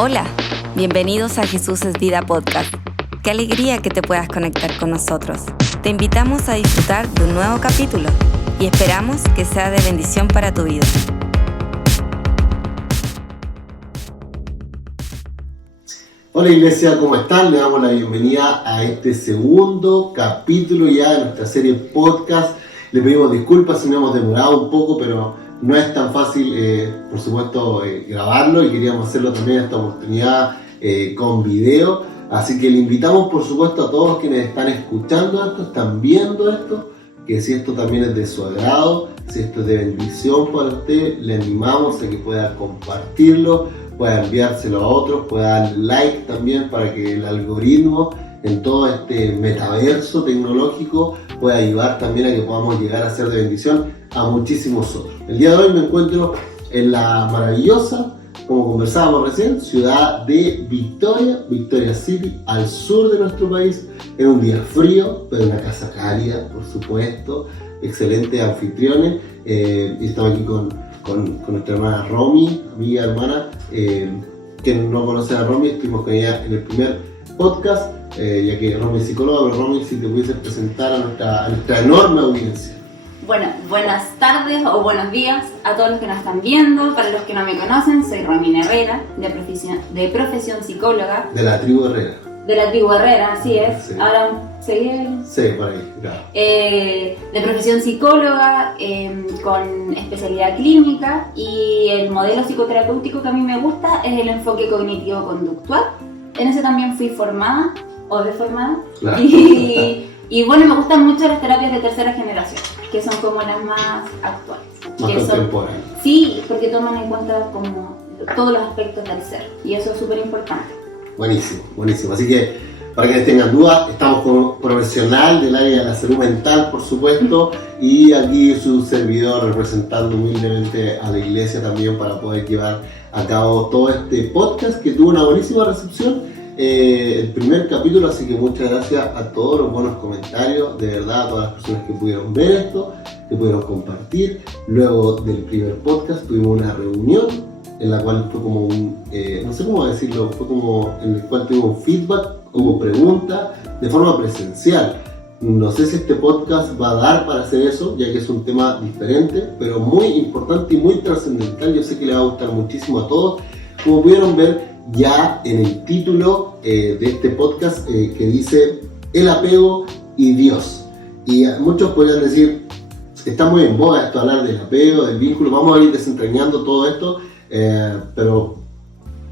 Hola, bienvenidos a Jesús es Vida Podcast. Qué alegría que te puedas conectar con nosotros. Te invitamos a disfrutar de un nuevo capítulo y esperamos que sea de bendición para tu vida. Hola Iglesia, ¿cómo están? Le damos la bienvenida a este segundo capítulo ya de nuestra serie podcast. Le pedimos disculpas si nos hemos demorado un poco, pero no es tan fácil, por supuesto, grabarlo y queríamos hacerlo también esta oportunidad con video. Así que le invitamos, por supuesto, a todos quienes están escuchando esto, están viendo esto, que si esto también es de su agrado, si esto es de bendición para usted, le animamos a que pueda compartirlo, pueda enviárselo a otros, pueda dar like también para que el algoritmo en todo este metaverso tecnológico pueda ayudar también a que podamos llegar a ser de bendición a muchísimos otros. El día de hoy me encuentro en la maravillosa, como conversábamos recién, ciudad de Victoria City, al sur de nuestro país, en un día frío, pero una casa cálida, por supuesto, excelentes anfitriones, y estamos aquí con nuestra hermana Romy, amiga hermana, quien no conoce a Romy, estuvimos con ella en el primer podcast, ya que Romy es psicóloga, pero Romy, si te pudieses presentar a nuestra enorme audiencia. Bueno, buenas tardes o buenos días a todos los que nos están viendo. Para los que no me conocen, soy Romina Herrera, de profesión psicóloga. De la tribu Herrera. De la tribu Herrera, así es. Sí. Ahora, ¿seguí? Sí, por ahí, claro. De profesión psicóloga, con especialidad clínica, y el modelo psicoterapéutico que a mí me gusta es el enfoque cognitivo-conductual. En ese también fui formada o deformada. Claro. Y bueno, me gustan mucho las terapias de tercera generación, que son como las más actuales. Más contemporáneas. Sí, porque toman en cuenta como todos los aspectos del ser, y eso es súper importante. Buenísimo, buenísimo. Así que, para quienes tengan dudas, estamos con un profesional del área de la salud mental, por supuesto, y aquí su servidor representando humildemente a la iglesia también para poder llevar a cabo todo este podcast que tuvo una buenísima recepción. El primer capítulo, así que muchas gracias a todos los buenos comentarios, de verdad, a todas las personas que pudieron ver esto, que pudieron compartir. Luego del primer podcast tuvimos una reunión en la cual fue como un, no sé cómo decirlo, fue como en el cual tuvimos un feedback, como pregunta, de forma presencial. No sé si este podcast va a dar para hacer eso, ya que es un tema diferente, pero muy importante y muy trascendental. Yo sé que le va a gustar muchísimo a todos. Como pudieron ver ya en el título de este podcast, que dice El apego y Dios. Y muchos podrían decir, está muy en boga esto, hablar del apego, del vínculo, vamos a ir desentrañando todo esto, pero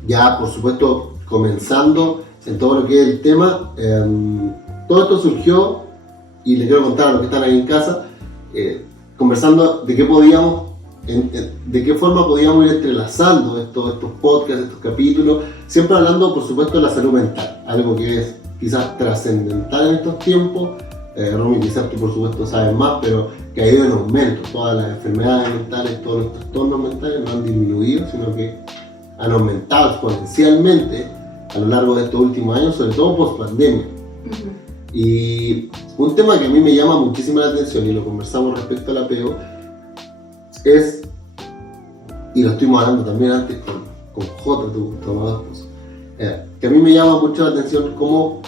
ya por supuesto comenzando en todo lo que es el tema, todo esto surgió, y le quiero contar a los que están ahí en casa, conversando de qué podíamos, de qué forma podíamos ir entrelazando estos podcasts, estos capítulos, siempre hablando por supuesto de la salud mental, algo que es quizás trascendental en estos tiempos. Romy, quizás tú por supuesto sabes más, pero que ha ido en aumento. Todas las enfermedades mentales, todos los trastornos mentales no han disminuido, sino que han aumentado exponencialmente a lo largo de estos últimos años, sobre todo post pandemia. Y un tema que a mí me llama muchísimo la atención, y lo conversamos respecto al apego, es, y lo estuvimos hablando también antes con Jota, tu amado esposo, que a mí me llama mucho la atención cómo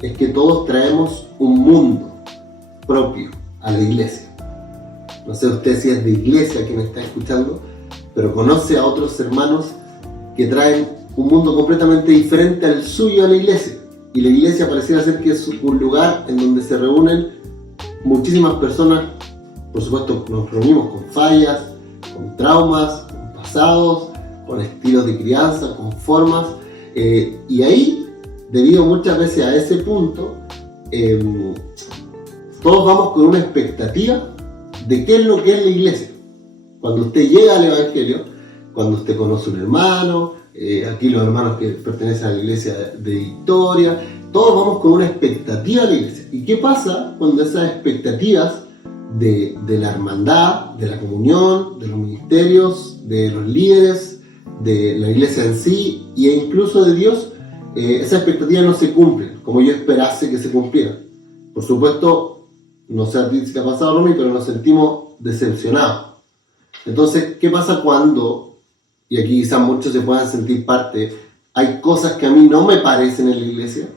es que todos traemos un mundo propio a la iglesia. No sé usted si es de iglesia quien me está escuchando, pero conoce a otros hermanos que traen un mundo completamente diferente al suyo a la iglesia. Y la iglesia pareciera ser que es un lugar en donde se reúnen muchísimas personas. Por supuesto, nos reunimos con fallas, con traumas, con pasados, con estilos de crianza, con formas. Y ahí, debido muchas veces a ese punto, todos vamos con una expectativa de qué es lo que es la iglesia. Cuando usted llega al Evangelio, cuando usted conoce un hermano, aquí los hermanos que pertenecen a la iglesia de Victoria, todos vamos con una expectativa de la iglesia. ¿Y qué pasa cuando esas expectativas de la hermandad, de la comunión, de los ministerios, de los líderes, de la iglesia en sí e incluso de Dios, esas expectativas no se cumplen como yo esperase que se cumplieran? Por supuesto, no sé a ti si te ha pasado, Romy, pero nos sentimos decepcionados. Entonces, ¿qué pasa cuando, y aquí quizás muchos se puedan sentir parte, hay cosas que a mí no me parecen en la iglesia,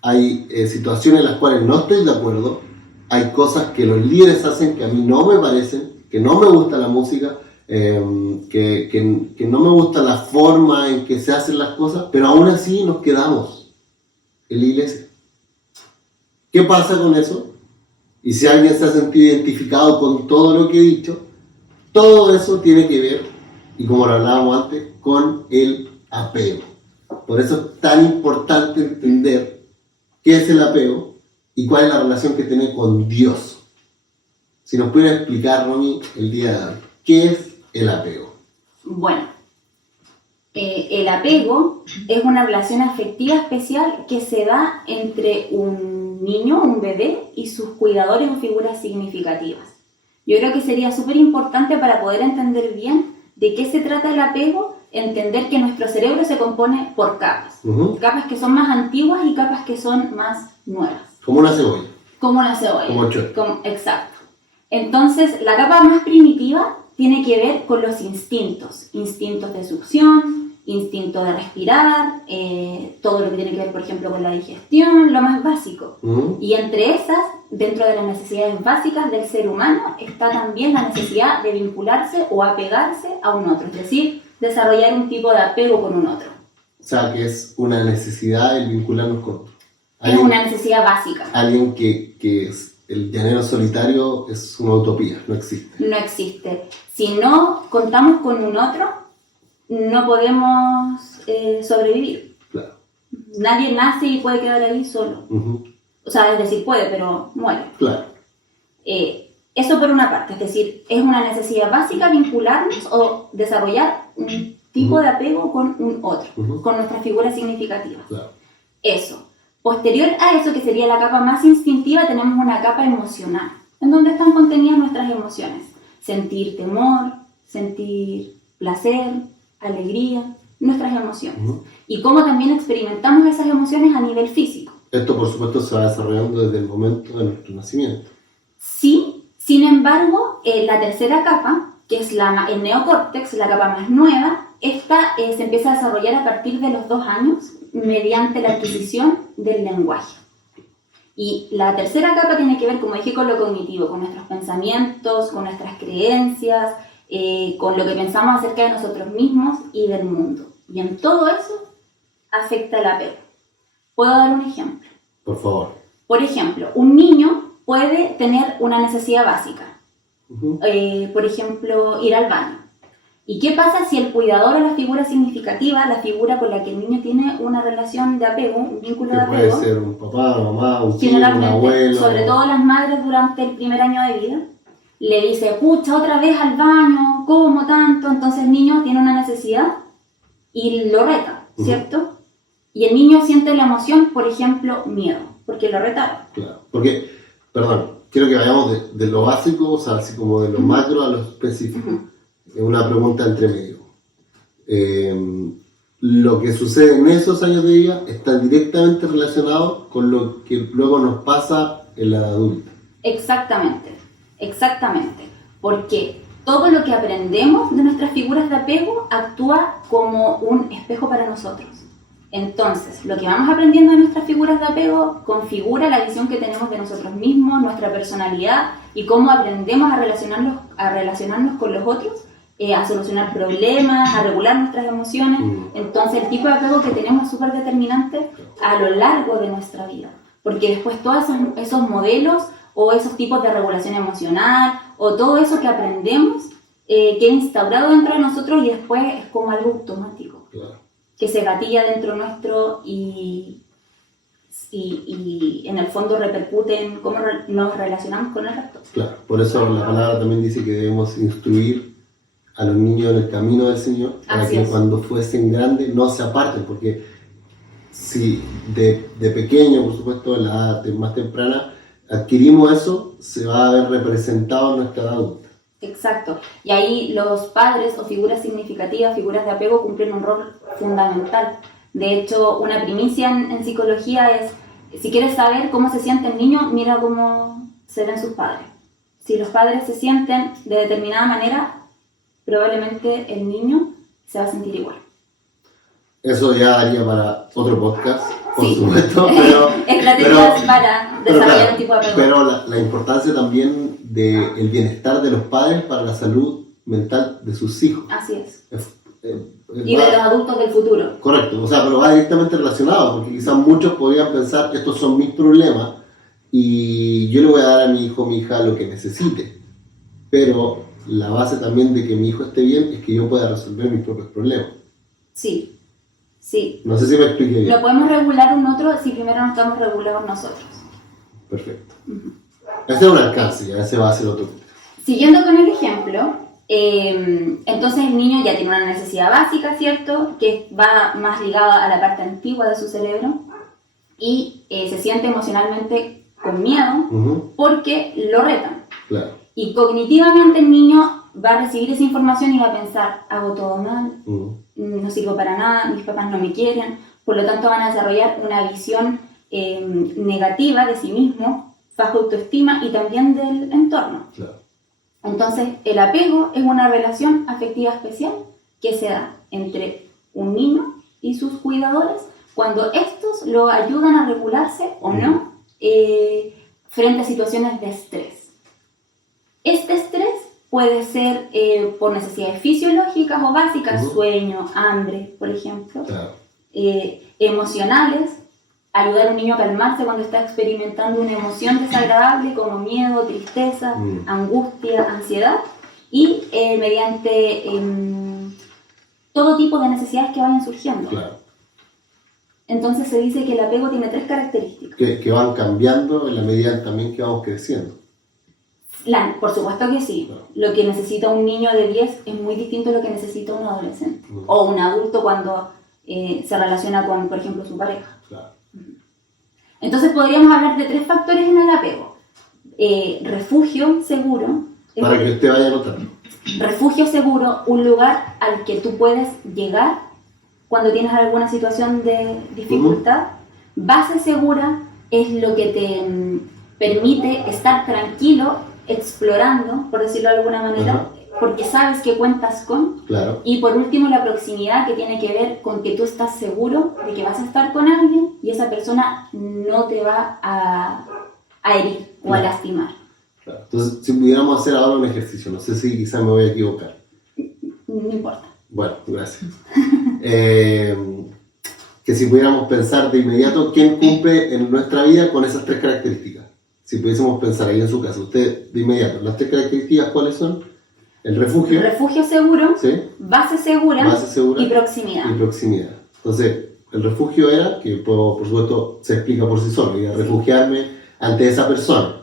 hay situaciones en las cuales no estoy de acuerdo, hay cosas que los líderes hacen que a mí no me parecen, que no me gusta la música, que no me gusta la forma en que se hacen las cosas, pero aún así nos quedamos en la iglesia. ¿Qué pasa con eso? Y si alguien se ha sentido identificado con todo lo que he dicho, todo eso tiene que ver, y como lo hablábamos antes, con el apego. Por eso es tan importante entender qué es el apego y cuál es la relación que tiene con Dios. Si nos pudiera explicar, Romy, el día de hoy, ¿qué es el apego? Bueno, el apego es una relación afectiva especial que se da entre un niño, un bebé, y sus cuidadores o figuras significativas. Yo creo que sería súper importante para poder entender bien de qué se trata el apego, entender que nuestro cerebro se compone por capas. Capas que son más antiguas y capas que son más nuevas. Como una cebolla. Como una cebolla. Como el chorro. Exacto. Entonces, la capa más primitiva tiene que ver con los instintos. Instintos de succión, instinto de respirar, todo lo que tiene que ver, por ejemplo, con la digestión, lo más básico. Y entre esas, dentro de las necesidades básicas del ser humano, está también la necesidad de vincularse o apegarse a un otro, es decir, desarrollar un tipo de apego con un otro. O sea, que es una necesidad el vincularnos con otro. Es una necesidad básica. Alguien que es el llanero solitario es una utopía, no existe. No existe. Si no contamos con un otro, no podemos sobrevivir. Claro. Nadie nace y puede quedar ahí solo. O sea, es decir, puede, pero muere. Claro. Eso por una parte, es decir, es una necesidad básica vincularnos o desarrollar un tipo de apego con un otro, con nuestras figuras significativas. Claro. Eso. Posterior a eso, que sería la capa más instintiva, tenemos una capa emocional, en donde están contenidas nuestras emociones. Sentir temor, sentir placer, alegría, nuestras emociones. Y cómo también experimentamos esas emociones a nivel físico. Esto, por supuesto, se va desarrollando desde el momento de nuestro nacimiento. Sí, sin embargo, la tercera capa, que es el neocórtex, la capa más nueva, esta se empieza a desarrollar a partir de los 2 años mediante la adquisición del lenguaje. Y la tercera capa tiene que ver, como dije, con lo cognitivo, con nuestros pensamientos, con nuestras creencias, con lo que pensamos acerca de nosotros mismos y del mundo. Y en todo eso afecta el apego. ¿Puedo dar un ejemplo? Por favor. Por ejemplo, un niño puede tener una necesidad básica. Por ejemplo, ir al baño. ¿Y qué pasa si el cuidador o la figura significativa, la figura con la que el niño tiene una relación de apego, un vínculo de apego? Puede ser un papá, una mamá, un tío, un Generalmente, abuelo. sobre todo las madres durante el primer año de vida, le dice, pucha, otra vez al baño, ¿cómo tanto? Entonces el niño tiene una necesidad y lo reta, ¿cierto? Y el niño siente la emoción, por ejemplo, miedo, porque lo retaron. Claro, porque, perdón, quiero que vayamos de lo básico, o sea, así como de lo macro a lo específico. Es una pregunta entre medio. Lo que sucede en esos años de vida está directamente relacionado con lo que luego nos pasa en la adulta. Exactamente, exactamente. Porque todo lo que aprendemos de nuestras figuras de apego actúa como un espejo para nosotros. Entonces, lo que vamos aprendiendo de nuestras figuras de apego configura la visión que tenemos de nosotros mismos, nuestra personalidad y cómo aprendemos a relacionarnos con los otros, a solucionar problemas, a regular nuestras emociones. Entonces, el tipo de apego que tenemos es súper determinante a lo largo de nuestra vida. Porque después todos esos modelos o esos tipos de regulación emocional o todo eso que aprendemos queda instaurado dentro de nosotros y después es como algo automático. Claro. Que se gatilla dentro nuestro y en el fondo repercute en cómo nos relacionamos con el resto. Claro, por eso la palabra también dice que debemos instruir a los niños en el camino del Señor, para Así que es. cuando fuesen grandes no se aparten, porque si de pequeño, por supuesto, en la edad más temprana, adquirimos eso, se va a ver representado en nuestra edad adulta. Exacto. Y ahí los padres o figuras significativas, figuras de apego, cumplen un rol fundamental. De hecho, una primicia en psicología es, si quieres saber cómo se siente el niño, mira cómo se ven sus padres. Si los padres se sienten de determinada manera, probablemente el niño se va a sentir igual. Eso ya daría para otro podcast, por Sí. supuesto, Estrategias para desarrollar claro, un tipo de apego. pero la importancia también del bienestar de los padres para la salud mental de sus hijos. Así es. Eh, Y de los adultos del futuro. Correcto, o sea, pero va directamente relacionado, porque quizás muchos podrían pensar, estos son mis problemas y yo le voy a dar a mi hijo o mi hija lo que necesite. Pero la base también de que mi hijo esté bien es que yo pueda resolver mis propios problemas. Sí, sí. No sé si me expliqué bien. Lo podemos regular un otro si primero no estamos regulados nosotros. Perfecto. Ese es un alcance, ya ese va a ser otro. Siguiendo con el ejemplo, entonces el niño ya tiene una necesidad básica, ¿cierto? Que va más ligada a la parte antigua de su cerebro y se siente emocionalmente con miedo porque lo retan. Claro. Y cognitivamente el niño va a recibir esa información y va a pensar, hago todo mal, no sirvo para nada, mis papás no me quieren, por lo tanto van a desarrollar una visión negativa de sí mismo, baja autoestima y también del entorno. Claro. Entonces, el apego es una relación afectiva especial que se da entre un niño y sus cuidadores cuando estos lo ayudan a regularse o no frente a situaciones de estrés. Este estrés puede ser por necesidades fisiológicas o básicas, sueño, hambre, por ejemplo, Claro. Emocionales, ayudar a un niño a calmarse cuando está experimentando una emoción desagradable como miedo, tristeza, angustia, ansiedad y mediante todo tipo de necesidades que vayan surgiendo. Claro. Entonces se dice que el apego tiene 3 características. Que van cambiando en la medida también que vamos creciendo. Por supuesto que sí. Claro. Lo que necesita un niño de 10 es muy distinto a lo que necesita un adolescente o un adulto cuando se relaciona con, por ejemplo, su pareja. Claro. Entonces podríamos hablar de 3 factores en el apego. Refugio seguro. Para que usted vaya anotando. Refugio seguro, un lugar al que tú puedes llegar cuando tienes alguna situación de dificultad. Base segura es lo que te permite estar tranquilo, explorando, por decirlo de alguna manera, porque sabes que cuentas con. Claro. Y por último, la proximidad, que tiene que ver con que tú estás seguro de que vas a estar con alguien y esa persona no te va a herir o a lastimar. Claro. Entonces, si pudiéramos hacer ahora un ejercicio, no sé si quizás me voy a equivocar. No importa. Bueno, gracias. Que si pudiéramos pensar de inmediato quién cumple en nuestra vida con esas 3 características. Si pudiésemos pensar ahí en su caso, usted de inmediato, las 3 características, ¿cuáles son? El refugio. Refugio seguro, ¿Sí? base segura, Base segura y proximidad. Y proximidad. Entonces, el refugio era, que por supuesto se explica por sí solo, y a refugiarme ante esa persona.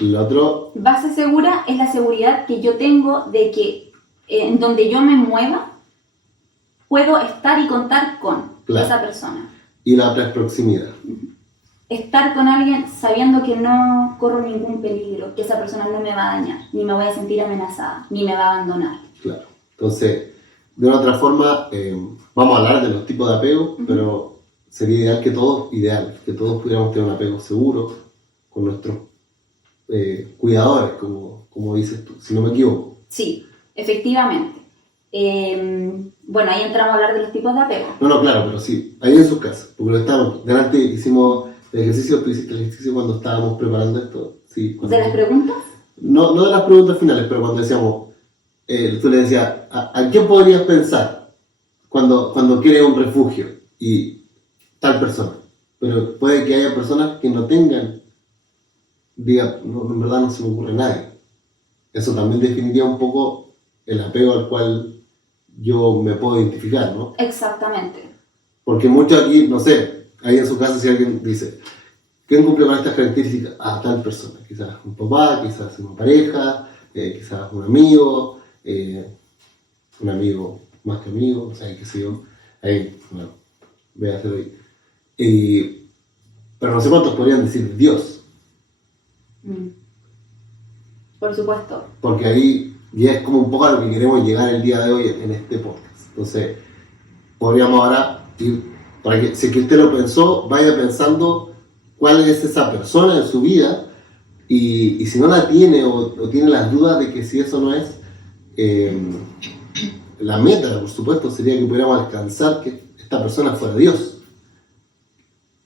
El otro... Base segura es la seguridad que yo tengo de que en donde yo me mueva, puedo estar y contar con esa persona. Y la otra es proximidad. Estar con alguien sabiendo que no corro ningún peligro, que esa persona no me va a dañar, ni me voy a sentir amenazada, ni me va a abandonar. Claro. Entonces, de una otra forma, vamos a hablar de los tipos de apego, pero sería que todos pudiéramos tener un apego seguro con nuestros cuidadores, como dices tú, si no me equivoco. Sí, efectivamente. Bueno, ahí entramos a hablar de los tipos de apego. No, claro, pero sí, ahí en sus casas, porque lo estamos, delante hicimos el ejercicio, tú hiciste el ejercicio cuando estábamos preparando esto. Sí, ¿De las preguntas? No de las preguntas finales, pero cuando decíamos, tú le decías, ¿a quién podrías pensar cuando quieres un refugio y tal persona? Pero puede que haya personas que no tengan, diga, no, en verdad no se me ocurre nadie. Eso también definiría un poco el apego al cual yo me puedo identificar, ¿no? Exactamente. Porque mucho aquí, no sé, ahí en su casa si alguien dice, ¿quién cumple con estas características? Ah, tal persona. Quizás un papá, quizás una pareja, quizás un amigo más que amigo, o sea, qué sé yo. Ahí, bueno, voy a hacerlo ahí. Pero no sé cuántos podrían decir Dios. Por supuesto. Porque ahí ya es como un poco a lo que queremos llegar el día de hoy en este podcast. Entonces, podríamos ahora ir, para que si que usted lo pensó, vaya pensando cuál es esa persona en su vida y si no la tiene o tiene las dudas de que si eso no es, la meta, por supuesto, sería que pudiéramos alcanzar que esta persona fuera Dios.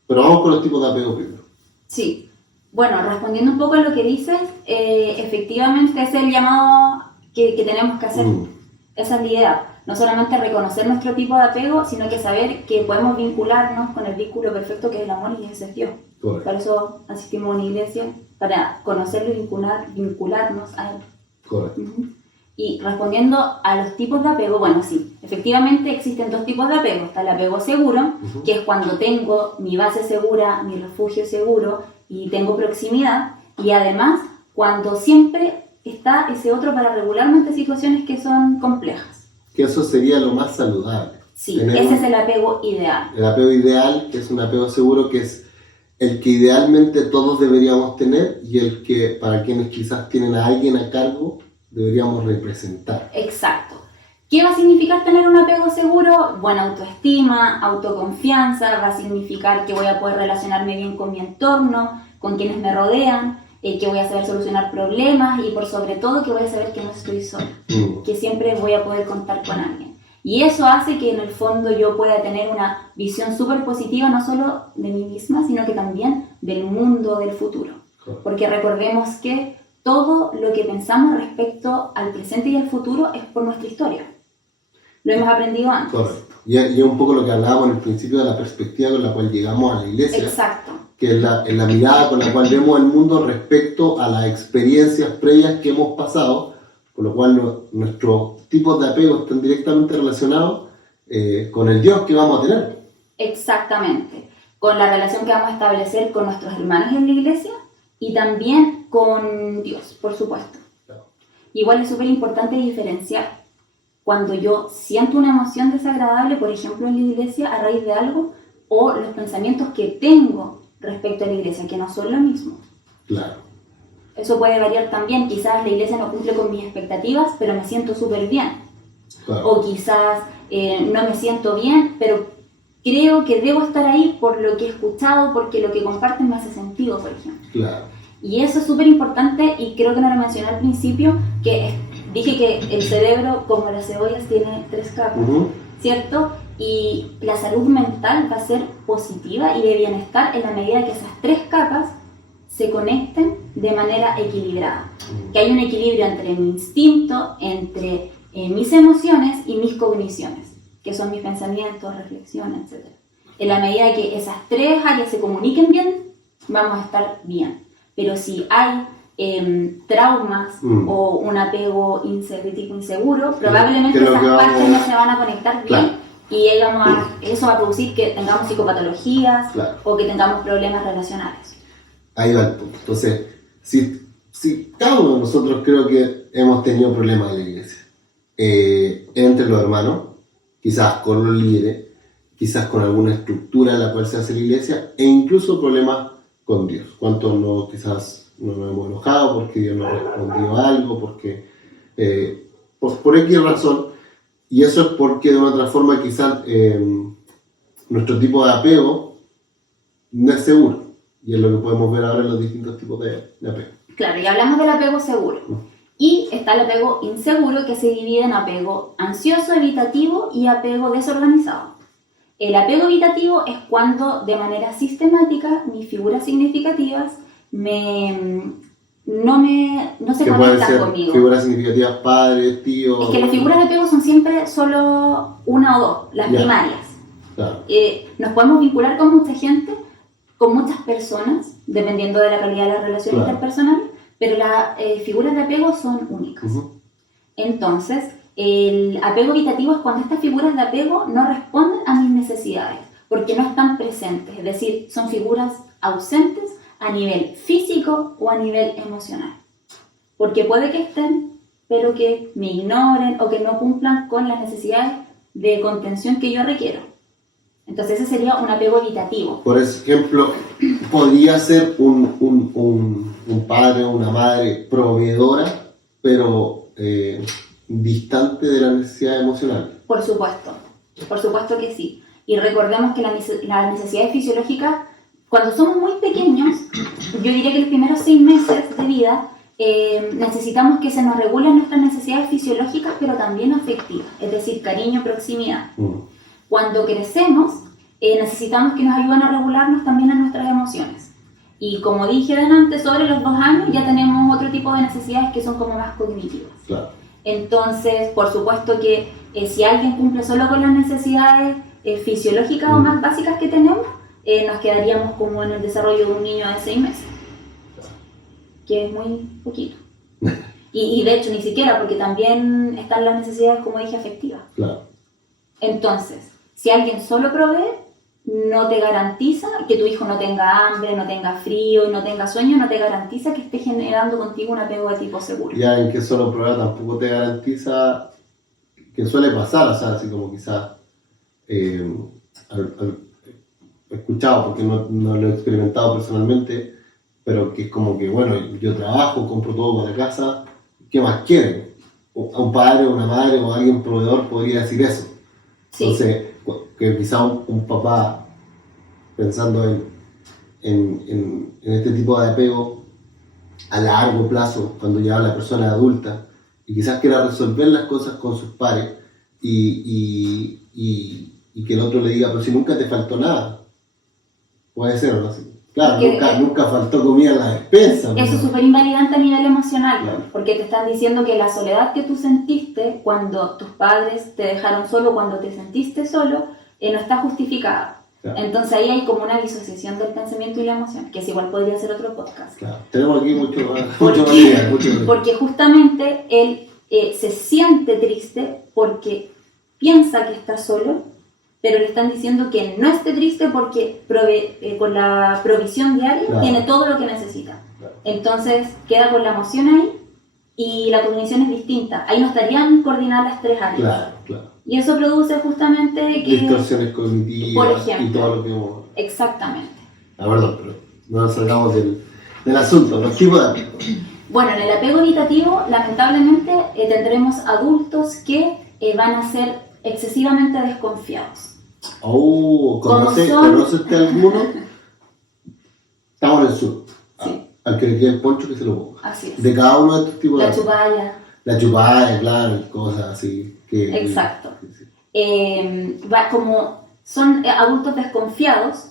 Pero vamos con los tipos de apego primero. Sí. Bueno, respondiendo un poco a lo que dices, efectivamente es el llamado que tenemos que hacer. Esa es la idea. No solamente reconocer nuestro tipo de apego, sino que saber que podemos vincularnos con el vínculo perfecto que es el amor y ese es Dios. Correcto. Por eso asistimos a una iglesia, para conocerlo y vincularnos a Él. Correcto. Y respondiendo a los tipos de apego, bueno, sí, efectivamente existen dos tipos de apego. Está el apego seguro, que es cuando tengo mi base segura, mi refugio seguro y tengo proximidad. Y además, cuando siempre está ese otro para regularme ante situaciones que son complejas. Que eso sería lo más saludable. Sí, ese es el apego ideal. El apego ideal, que es un apego seguro, que es el que idealmente todos deberíamos tener y el que para quienes quizás tienen a alguien a cargo deberíamos representar. Exacto. ¿Qué va a significar tener un apego seguro? Buena autoestima, autoconfianza, va a significar que voy a poder relacionarme bien con mi entorno, con quienes me rodean, que voy a saber solucionar problemas y por sobre todo que voy a saber que no estoy sola, que siempre voy a poder contar con alguien. Y eso hace que en el fondo yo pueda tener una visión súper positiva no solo de mí misma, sino que también del mundo del futuro. Porque recordemos que todo lo que pensamos respecto al presente y al futuro es por nuestra historia. Lo hemos aprendido antes. Correcto. Y es un poco lo que hablábamos en el principio de la perspectiva con la cual llegamos a la iglesia. Exacto. Que es la mirada con la cual vemos el mundo respecto a las experiencias previas que hemos pasado, por lo cual nuestros tipos de apego están directamente relacionados con el Dios que vamos a tener. Exactamente. Con la relación que vamos a establecer con nuestros hermanos en la iglesia y también con Dios, por supuesto. Claro. Igual es súper importante diferenciar. Cuando yo siento una emoción desagradable, por ejemplo en la iglesia, a raíz de algo, o los pensamientos que tengo respecto a la iglesia, que no son lo mismo. Claro. Eso puede variar también. Quizás la iglesia no cumple con mis expectativas, pero me siento súper bien. Claro. O quizás no me siento bien, pero creo que debo estar ahí por lo que he escuchado, porque lo que comparten me hace sentido, por ejemplo. Claro. Y eso es súper importante y creo que no lo mencioné al principio, que dije que el cerebro, como las cebollas, tiene 3 capas, ¿cierto? Y la salud mental va a ser positiva y de bienestar en la medida que esas 3 capas se conecten de manera equilibrada. Que hay un equilibrio entre mi instinto, entre mis emociones y mis cogniciones, que son mis pensamientos, reflexiones, etc. En la medida que esas 3 áreas se comuniquen bien, vamos a estar bien. Pero si hay traumas o un apego crítico inseguro, probablemente esas partes no se van a conectar bien. Claro. Y eso va a producir que tengamos psicopatologías, claro, o que tengamos problemas relacionales. Ahí va el punto. Entonces, si cada uno de nosotros creo que hemos tenido problemas en la iglesia, entre los hermanos, quizás con los líderes, quizás con alguna estructura en la cual se hace la iglesia, e incluso problemas con Dios. ¿Cuántos no, quizás no nos hemos enojado porque Dios no respondió a algo, porque por X razón? Y eso es porque de una otra forma quizás nuestro tipo de apego no es seguro. Y es lo que podemos ver ahora en los distintos tipos de apego. Claro, y hablamos del apego seguro. Y está el apego inseguro, que se divide en apego ansioso, evitativo y apego desorganizado. El apego evitativo es cuando de manera sistemática mis figuras significativas no se conectan conmigo. Figuras significativas, padres, tíos. Es que las figuras de apego son siempre solo una o dos, las primarias. Claro. Nos podemos vincular con mucha gente, con muchas personas, dependiendo de la calidad de las relaciones interpersonales, pero las figuras de apego son únicas. Entonces, el apego evitativo es cuando estas figuras de apego no responden a mis necesidades, porque no están presentes, es decir, son figuras ausentes a nivel físico o a nivel emocional. Porque puede que estén, pero que me ignoren o que no cumplan con las necesidades de contención que yo requiero. Entonces ese sería un apego evitativo. Por ejemplo, podría ser un padre o una madre proveedora, pero distante de las necesidades emocionales. Por supuesto que sí. Y recordemos que las necesidades fisiológicas, cuando somos muy pequeños, yo diría que los primeros 6 meses de vida, necesitamos que se nos regulen nuestras necesidades fisiológicas, pero también afectivas, es decir, cariño, proximidad. Cuando crecemos, necesitamos que nos ayuden a regularnos también en nuestras emociones. Y como dije delante, sobre los 2 años ya tenemos otro tipo de necesidades que son como más cognitivas. Claro. Entonces, por supuesto que si alguien cumple solo con las necesidades fisiológicas o más básicas que tenemos, nos quedaríamos como en el desarrollo de un niño de 6 meses, que es muy poquito. Y de hecho ni siquiera, porque también están las necesidades, como dije, afectivas. Claro. Entonces, si alguien solo provee, no te garantiza que tu hijo no tenga hambre, no tenga frío y no tenga sueño, no te garantiza que esté generando contigo un apego de tipo seguro. Ya en que solo prueba tampoco te garantiza, que suele pasar, o sea, así como quizás he escuchado, porque no lo he experimentado personalmente, pero que es como que, bueno, yo trabajo, compro todo para casa, ¿qué más quieren? A un padre o una madre o alguien proveedor podría decir eso. Sí. Entonces, que quizá un papá, pensando en este tipo de apego a largo plazo, cuando ya la persona es adulta, y quizás quiera resolver las cosas con sus pares, y que el otro le diga, pero si nunca te faltó nada. Puede ser, ¿no? Claro, nunca faltó comida en la despensa. Eso es súper invalidante a nivel emocional, claro. Porque te están diciendo que la soledad que tú sentiste cuando tus padres te dejaron solo, cuando te sentiste solo, no está justificada. Claro. Entonces ahí hay como una disociación del pensamiento y la emoción, que es igual podría ser otro podcast. Claro. Tenemos aquí mucho Porque justamente él se siente triste porque piensa que está solo, pero le están diciendo que no esté triste porque con la provisión diaria, claro, tiene todo lo que necesita. Claro. Entonces queda con la emoción ahí y la cognición es distinta. Ahí no estarían coordinadas las 3 áreas. Claro, claro. Y eso produce justamente que... distorsiones cognitivas, por ejemplo, y todo lo que hemos... Exactamente. Perdón, pero no nos salgamos del asunto, los tipos de apego. Bueno, en el apego evitativo, lamentablemente, tendremos adultos que van a ser excesivamente desconfiados. ¿Conoce usted alguno? Estamos en el sur. Sí. Al que le quede el poncho que se lo ponga. Así es. De cada uno de estos tipos La chupalla. La chupalla, claro, cosas así. Exacto. Sí. Como son adultos desconfiados,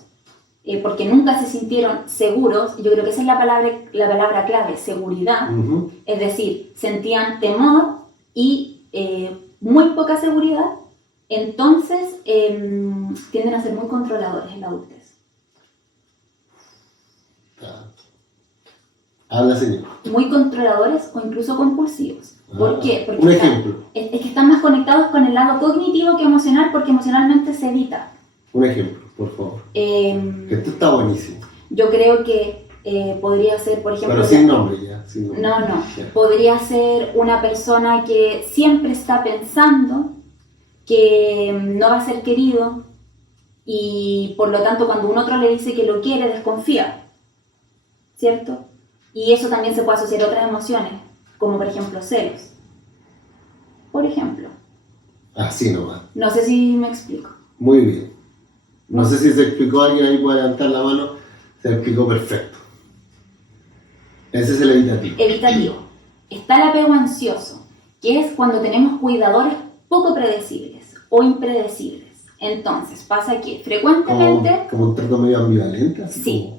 porque nunca se sintieron seguros, yo creo que esa es la palabra clave, seguridad. Uh-huh. Es decir, sentían temor y muy poca seguridad. Entonces, tienden a ser muy controladores en la adultez. Habla, señor. Muy controladores o incluso compulsivos. ¿Por qué? Porque un ejemplo. Es que están más conectados con el lado cognitivo que emocional, porque emocionalmente se evita. Un ejemplo, por favor. Esto está buenísimo. Yo creo que podría ser, por ejemplo... Pero sin nombre ya. Sin nombre. No. Ya. Podría ser una persona que siempre está pensando que no va a ser querido y por lo tanto cuando un otro le dice que lo quiere, desconfía, ¿cierto? Y eso también se puede asociar a otras emociones, como por ejemplo celos. Por ejemplo. Así nomás. No sé si me explico. Muy bien. No sé si se explicó, alguien ahí puede levantar la mano, se explicó perfecto. Ese es el evitativo. Evitativo. Está el apego ansioso, que es cuando tenemos cuidadores poco predecibles o impredecibles. Entonces, pasa que frecuentemente... ¿Como un trato medio ambivalente? Así sí. como...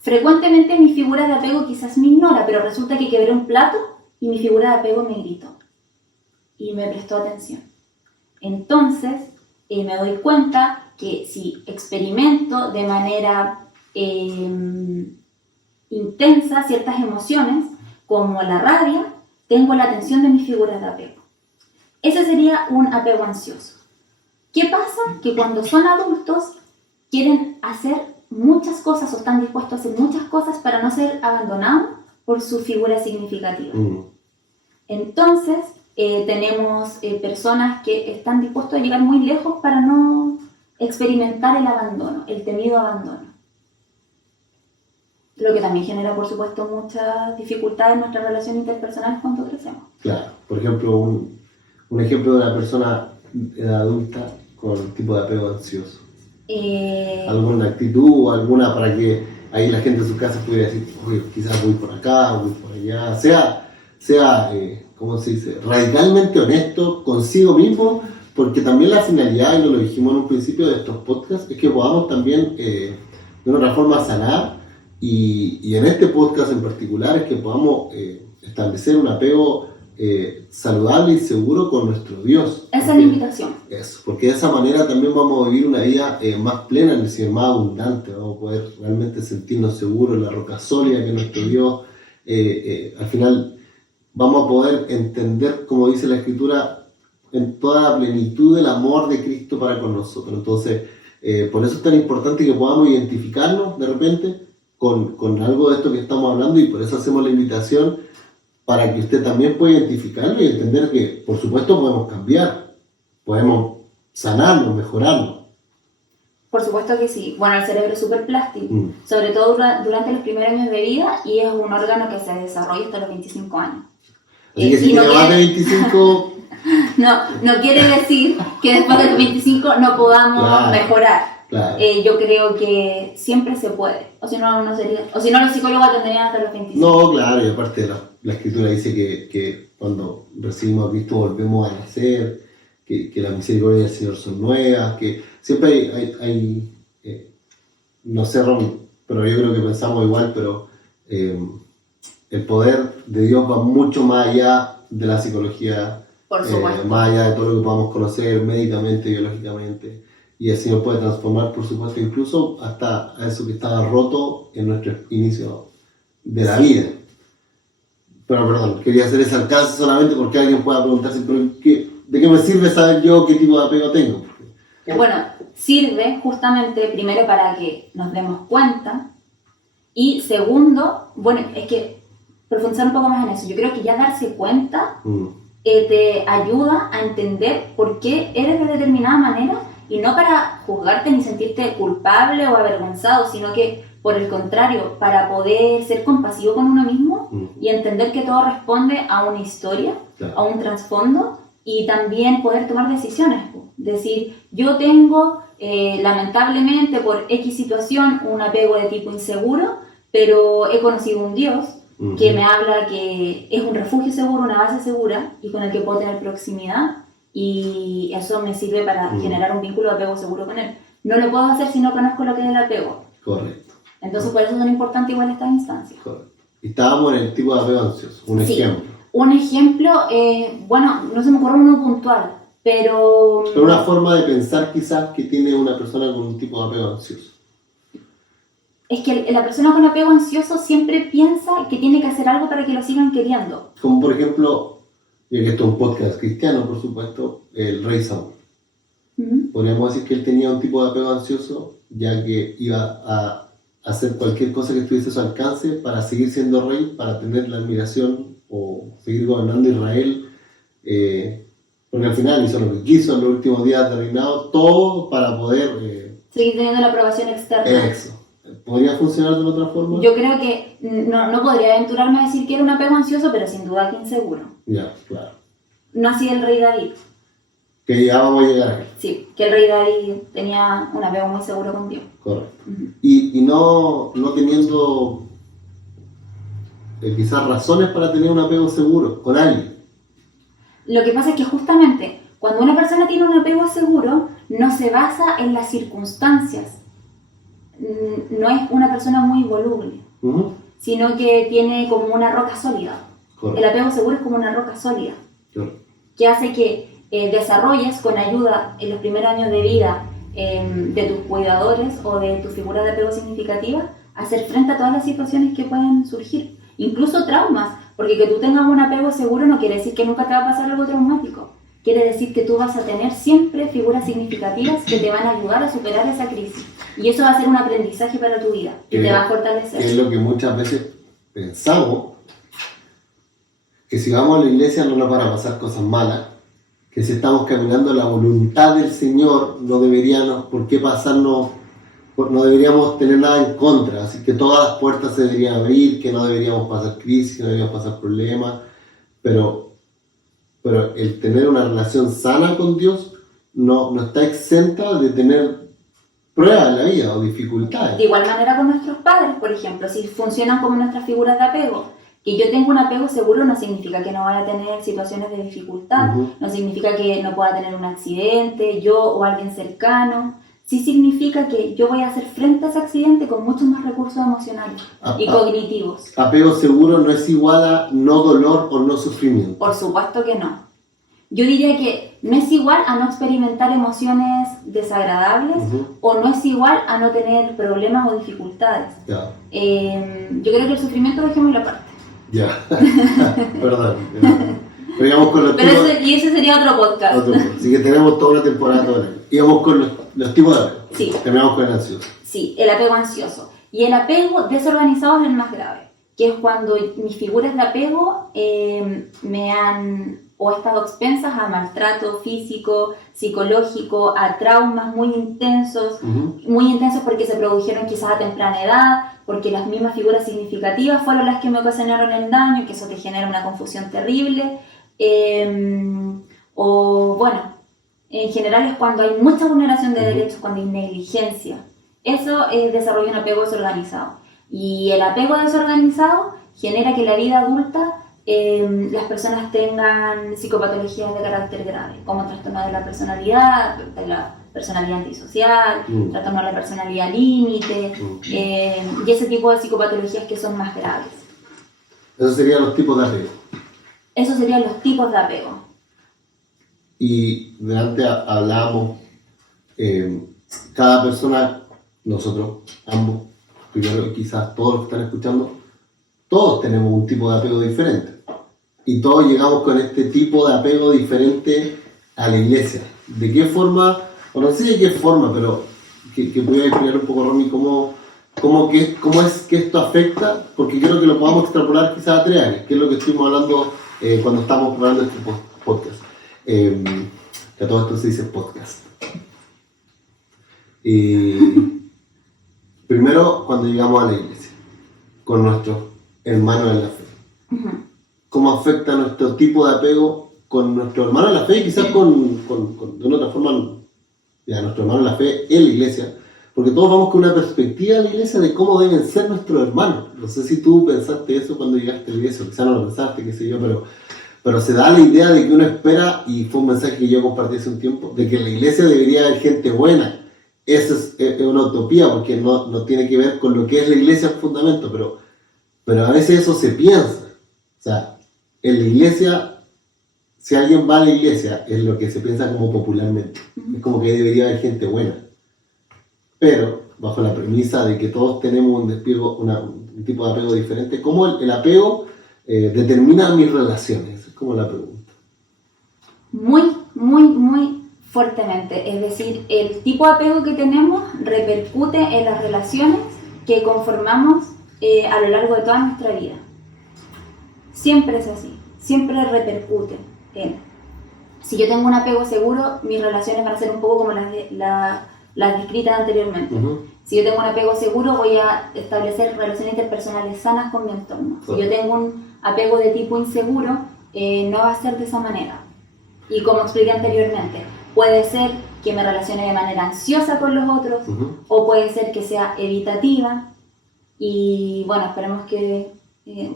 Frecuentemente mi figura de apego quizás me ignora, pero resulta que quebré un plato y mi figura de apego me gritó y me prestó atención. Entonces, me doy cuenta que si experimento de manera intensa ciertas emociones, como la rabia, tengo la atención de mi figura de apego. Ese sería un apego ansioso. ¿Qué pasa? Que cuando son adultos quieren hacer muchas cosas o están dispuestos a hacer muchas cosas para no ser abandonados por su figura significativa. Entonces, tenemos personas que están dispuestos a llegar muy lejos para no experimentar el abandono, el temido abandono. Lo que también genera, por supuesto, muchas dificultades en nuestra relación interpersonal cuando crecemos. Claro, por ejemplo, un ejemplo de una persona adulta con tipo de apego ansioso. ¿Alguna actitud o alguna para que ahí la gente de su casa pudiera decir, oye, quizás voy por acá, voy por allá? ya sea ¿cómo se dice? Radicalmente honesto consigo mismo, porque también la finalidad, y nos lo dijimos en un principio de estos podcasts, es que podamos también de una forma sanar, y en este podcast en particular es que podamos establecer un apego saludable y seguro con nuestro Dios. Esa es la invitación. Eso, porque de esa manera también vamos a vivir una vida más plena, es decir, más abundante. Vamos a poder realmente sentirnos seguros en la roca sólida que es nuestro Dios. Al final vamos a poder entender, como dice la Escritura, en toda la plenitud del amor de Cristo para con nosotros. Entonces, por eso es tan importante que podamos identificarnos de repente con algo de esto que estamos hablando, y por eso hacemos la invitación para que usted también pueda identificarlo y entender que, por supuesto, podemos cambiar, podemos sanarlo, mejorarlo. Por supuesto que sí. Bueno, el cerebro es súper plástico, sobre todo durante los primeros años de vida, y es un órgano que se desarrolla hasta los 25 años. Así que si tiene más de 25... No quiere decir que después de los 25 no podamos mejorar. Claro. Yo creo que siempre se puede. O si no, los psicólogos tendrían hasta los 25. No, claro, y aparte la Escritura dice que cuando recibimos a Cristo volvemos a nacer, que la misericordia del Señor son nuevas, que siempre hay no sé, Ron, pero yo creo que pensamos igual, pero el poder de Dios va mucho más allá de la psicología, por supuesto. más allá de todo lo que podamos conocer médicamente, biológicamente, y el Señor puede transformar, por supuesto, incluso hasta a eso que estaba roto en nuestro inicio de la vida. Pero perdón, quería hacer ese alcance solamente porque alguien pueda preguntarse, ¿pero de qué me sirve saber yo qué tipo de apego tengo? Bueno, sirve justamente primero para que nos demos cuenta, y segundo, bueno, es que profundizar un poco más en eso. Yo creo que ya darse cuenta te ayuda a entender por qué eres de determinada manera, y no para juzgarte ni sentirte culpable o avergonzado, sino que por el contrario, para poder ser compasivo con uno mismo y entender que todo responde a una historia, a un trasfondo, y también poder tomar decisiones. Decir, yo tengo lamentablemente por X situación un apego de tipo inseguro, pero he conocido un Dios que me habla que es un refugio seguro, una base segura, y con el que puedo tener proximidad, y eso me sirve para generar un vínculo de apego seguro con él. No lo puedo hacer si no conozco lo que es el apego. Correcto. Entonces por eso son importantes igual estas instancias. Correcto. Y estábamos en el tipo de apego ansioso, un ejemplo. Un ejemplo, bueno, no se me ocurre uno puntual, pero una forma de pensar quizás que tiene una persona con un tipo de apego ansioso. Es que la persona con apego ansioso siempre piensa que tiene que hacer algo para que lo sigan queriendo. Como por ejemplo, ya que esto es un podcast cristiano, por supuesto, el rey Saúl. Podríamos decir que él tenía un tipo de apego ansioso, ya que iba a hacer cualquier cosa que estuviese a su alcance para seguir siendo rey, para tener la admiración o seguir gobernando Israel, porque al final hizo lo que quiso en los últimos días de reinado, todo para poder seguir teniendo la aprobación externa. Eso. ¿Podría funcionar de otra forma? Yo creo que no podría aventurarme a decir que era un apego ansioso, pero sin duda que inseguro. Ya, claro. No así el rey David. Que ya vamos a llegar a él. Sí, que el rey David tenía un apego muy seguro con Dios. Correcto. Y no teniendo quizás razones para tener un apego seguro con alguien. Lo que pasa es que justamente cuando una persona tiene un apego seguro, no se basa en las circunstancias. No es una persona muy voluble, sino que tiene como una roca sólida. Correcto. El apego seguro es como una roca sólida. Correcto. Que hace que desarrolles con ayuda en los primeros años de vida de tus cuidadores o de tu figura de apego significativa, hacer frente a todas las situaciones que pueden surgir, incluso traumas, porque que tú tengas un apego seguro no quiere decir que nunca te va a pasar algo traumático, quiere decir que tú vas a tener siempre figuras significativas que te van a ayudar a superar esa crisis, y eso va a ser un aprendizaje para tu vida y te va a fortalecer. Es lo que muchas veces pensamos, que si vamos a la iglesia no nos van a pasar cosas malas, que si estamos caminando la voluntad del Señor no deberíamos por qué pasarnos, no deberíamos tener nada en contra, así que todas las puertas se deberían abrir, que no deberíamos pasar crisis, que no deberíamos pasar problemas, pero el tener una relación sana con Dios no está exenta de tener pruebas en la vida o dificultades. De igual manera con nuestros padres, por ejemplo, si funcionan como nuestras figuras de apego, Que yo tenga un apego seguro no significa que no vaya a tener situaciones de dificultad, no significa que no pueda tener un accidente, yo o alguien cercano. Sí significa que yo voy a hacer frente a ese accidente con muchos más recursos emocionales y cognitivos. Apego seguro no es igual a no dolor o no sufrimiento. Por supuesto que no. Yo diría que no es igual a no experimentar emociones desagradables o no es igual a no tener problemas o dificultades. Ya. Yo creo que el sufrimiento dejémoslo aparte. Ya, perdón. Pero íbamos con los tipos... Y ese sería otro podcast. Así que tenemos toda una temporada todo el año. Íbamos con los tipos de apego. Sí. Terminamos con el ansioso. Sí, el apego ansioso. Y el apego desorganizado es el más grave, que es cuando mis figuras de apego me han o estado expensas a maltrato físico, psicológico, a traumas muy intensos porque se produjeron quizás a temprana edad, porque las mismas figuras significativas fueron las que me ocasionaron el daño, que eso te genera una confusión terrible. O bueno, en general es cuando hay mucha vulneración de derechos, cuando hay negligencia. Eso es desarrollo de un apego desorganizado. Y el apego desorganizado genera que en la vida adulta las personas tengan psicopatologías de carácter grave, como trastorno de la personalidad antisocial, trastorno de la personalidad límite, y ese tipo de psicopatologías que son más graves. Esos serían los tipos de apego. Esos serían los tipos de apego. Y delante hablábamos, cada persona, nosotros, ambos, primero quizás todos los que están escuchando, todos tenemos un tipo de apego diferente. Y todos llegamos con este tipo de apego diferente a la iglesia. ¿De qué forma? O no sé de qué forma, pero que voy a explicar un poco, Romy, cómo es que esto afecta, porque quiero que lo podamos extrapolar quizás a 3 años, que es lo que estuvimos hablando cuando estábamos preparando este podcast. Que a todo esto se dice podcast. Primero, cuando llegamos a la iglesia, con nuestros hermanos en la fe. ¿Cómo afecta nuestro tipo de apego con nuestros hermanos en la fe? Y quizás de una otra forma, ya, nuestros hermanos en la fe en la iglesia. Porque todos vamos con una perspectiva de la iglesia de cómo deben ser nuestros hermanos. No sé si tú pensaste eso cuando llegaste a la iglesia, quizás no lo pensaste, qué sé yo, pero se da la idea de que uno espera, y fue un mensaje que yo compartí hace un tiempo, de que en la iglesia debería haber gente buena. Eso es una utopía, porque no tiene que ver con lo que es la iglesia en fundamento, pero a veces eso se piensa. O sea, en la iglesia, si alguien va a la iglesia, es lo que se piensa como popularmente. Es como que debería haber gente buena. Pero, bajo la premisa de que todos tenemos un tipo de apego diferente, ¿cómo el apego determina mis relaciones? Es como la pregunta. Muy, muy, muy fuertemente. Es decir, el tipo de apego que tenemos repercute en las relaciones que conformamos a lo largo de toda nuestra vida. Siempre es así, siempre repercute en. Si yo tengo un apego seguro, mis relaciones van a ser un poco como las descritas anteriormente. Si yo tengo un apego seguro, voy a establecer relaciones interpersonales sanas con mi entorno. Si yo tengo un apego de tipo inseguro, no va a ser de esa manera. Y como expliqué anteriormente, puede ser que me relacione de manera ansiosa con los otros, o puede ser que sea evitativa. Y bueno, esperemos que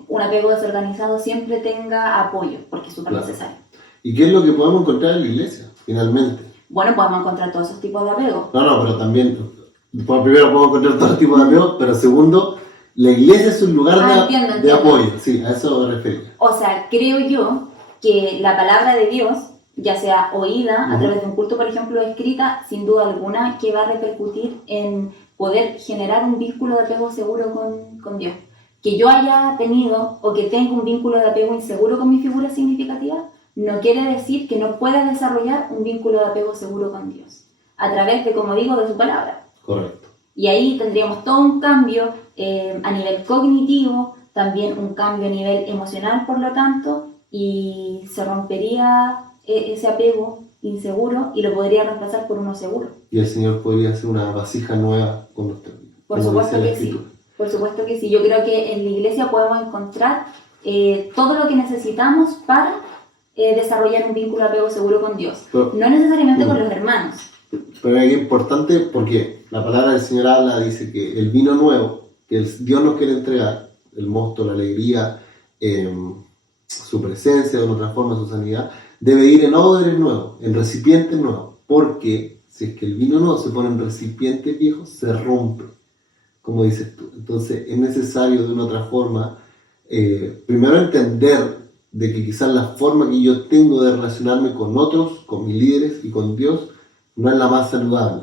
un apego desorganizado siempre tenga apoyo, porque es súper necesario. ¿Y qué es lo que podemos encontrar en la iglesia, finalmente? Bueno, podemos encontrar todos esos tipos de apego. No, pero también, primero podemos encontrar todos los tipos de apego, pero segundo, la iglesia es un lugar de apoyo. Sí, a eso me refería. O sea, creo yo que la palabra de Dios, ya sea oída a través de un culto, por ejemplo, escrita, sin duda alguna, que va a repercutir en poder generar un vínculo de apego seguro con Dios. Que yo haya tenido o que tenga un vínculo de apego inseguro con mi figura significativa, no quiere decir que no pueda desarrollar un vínculo de apego seguro con Dios, a través de, como digo, de su palabra. Correcto. Y ahí tendríamos todo un cambio a nivel cognitivo, también un cambio a nivel emocional, por lo tanto, y se rompería ese apego inseguro y lo podría reemplazar por uno seguro. Y el Señor podría hacer una vasija nueva con nuestra vida. Por supuesto que sí. Por supuesto que sí. Yo creo que en la iglesia podemos encontrar todo lo que necesitamos para desarrollar un vínculo de apego seguro con Dios. Pero, no necesariamente con los hermanos. Pero es importante porque la palabra del Señor dice que el vino nuevo que Dios nos quiere entregar, el mosto, la alegría, su presencia, de otra forma su sanidad, debe ir en odres nuevos, en recipientes nuevos, porque si es que el vino nuevo se pone en recipientes viejos, se rompe, como dices tú. Entonces es necesario de una otra forma, primero entender de que quizás la forma que yo tengo de relacionarme con otros, con mis líderes y con Dios, no es la más saludable.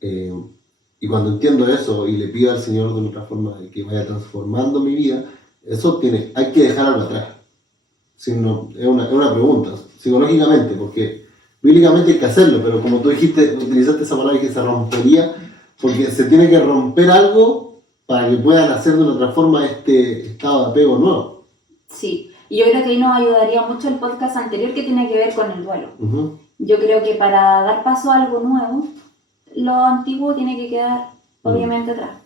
Y cuando entiendo eso y le pido al Señor de otra forma de que vaya transformando mi vida, eso hay que dejar algo atrás. Sino, es una pregunta, psicológicamente, porque bíblicamente hay que hacerlo, pero como tú dijiste, utilizaste esa palabra que se rompería, porque se tiene que romper algo para que puedan hacer de una otra forma este estado de apego nuevo. Sí, y yo creo que ahí nos ayudaría mucho el podcast anterior que tiene que ver con el duelo. Uh-huh. Yo creo que para dar paso a algo nuevo, lo antiguo tiene que quedar obviamente atrás.